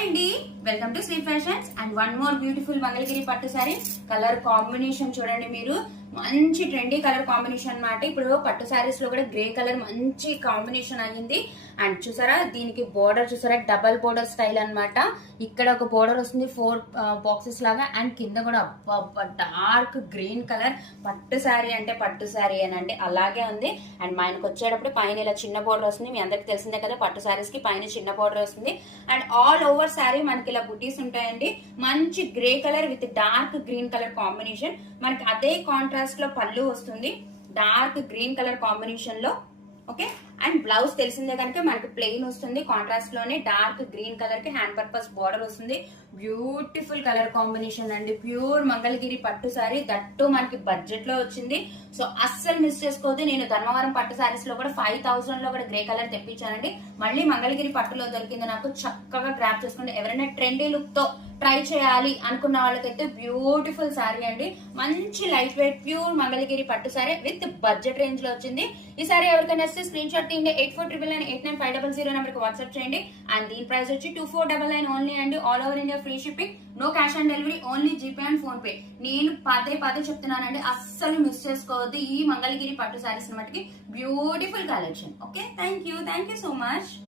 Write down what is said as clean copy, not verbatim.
Hi అండి, welcome to Shri fashions and one more beautiful Mangalagiri పట్టు sari. Colour combination చూడండి, మీరు మంచి ట్రెండీ కలర్ కాంబినేషన్ అన్నమాట. ఇప్పుడు పట్టు సారీస్ లో కూడా గ్రే కలర్ మంచి కాంబినేషన్ అయ్యింది. అండ్ చూసారా, దీనికి బోర్డర్ చూసారా, డబల్ బోర్డర్ స్టైల్ అన్నమాట. ఇక్కడ ఒక బోర్డర్ వస్తుంది 4 బాక్సెస్ లాగా, అండ్ కింద కూడా డార్క్ గ్రీన్ కలర్. పట్టు సారీ అంటే పట్టు సారీ అనండి, అలాగే ఉంది. అండ్ మనకు వచ్చేటప్పుడు పైన ఇలా చిన్న బోర్డర్ వస్తుంది. మీ అందరికి తెలిసిందే కదా, పట్టు సారీస్ కి పైన చిన్న బోర్డర్ వస్తుంది. అండ్ ఆల్ ఓవర్ సారీ మనకి ఇలా బుటీస్ ఉంటాయండి. మంచి grey colour with dark green colour combination. మనకి అదే కాంట్రాస్ట్ లో పళ్ళు వస్తుంది, డార్క్ గ్రీన్ కలర్ కాంబినేషన్ లో. ఓకే, అండ్ బ్లౌజ్ తెలిసిందే కనుక మనకి ప్లెయిన్ వస్తుంది. కాంట్రాస్ట్ లోనే డార్క్ గ్రీన్ కలర్ కి హ్యాండ్ పర్పస్ బార్డర్ వస్తుంది. బ్యూటిఫుల్ కలర్ కాంబినేషన్ అండి, ప్యూర్ మంగళగిరి పట్టు సారీ, దట్టు మనకి బడ్జెట్ లో వచ్చింది. సో అస్సలు మిస్ చేసుకోవద్దు. నేను ధర్మవరం పట్టు సారీస్ లో కూడా 5000 లో కూడా గ్రే కలర్ తెప్పించానండి. మళ్ళీ మంగళగిరి పట్టులో దొరికింది నాకు, చక్కగా గ్రాప్ చేసుకోండి. ఎవరైనా ట్రెండీ లుక్ తో ట్రై చేయాలి అనుకున్న వాళ్ళకైతే బ్యూటిఫుల్ సారీ అండి. మంచి లైట్ వెయిట్ ప్యూర్ మంగళగిరి పట్టు సారీ విత్ బడ్జెట్ రేంజ్ లో వచ్చింది. ఈ సారీ ఎవరికైనా వస్తే స్క్రీన్ షాట్ తీయండి. 8499899500 నెంబర్ కి వాట్సాప్ చేయండి. అండ్ దీని ప్రైస్ వచ్చి 2499 ఓన్లీ అండి. All over India free shipping, no cash on delivery, only GPay and PhonePe. నేను పదే చెప్తున్నానండి, అస్సలు మిస్ చేసుకోవద్దు ఈ మంగళగిరి పట్టు సారీస్ మటుకి. Beautiful collection. Okay, thank you so much.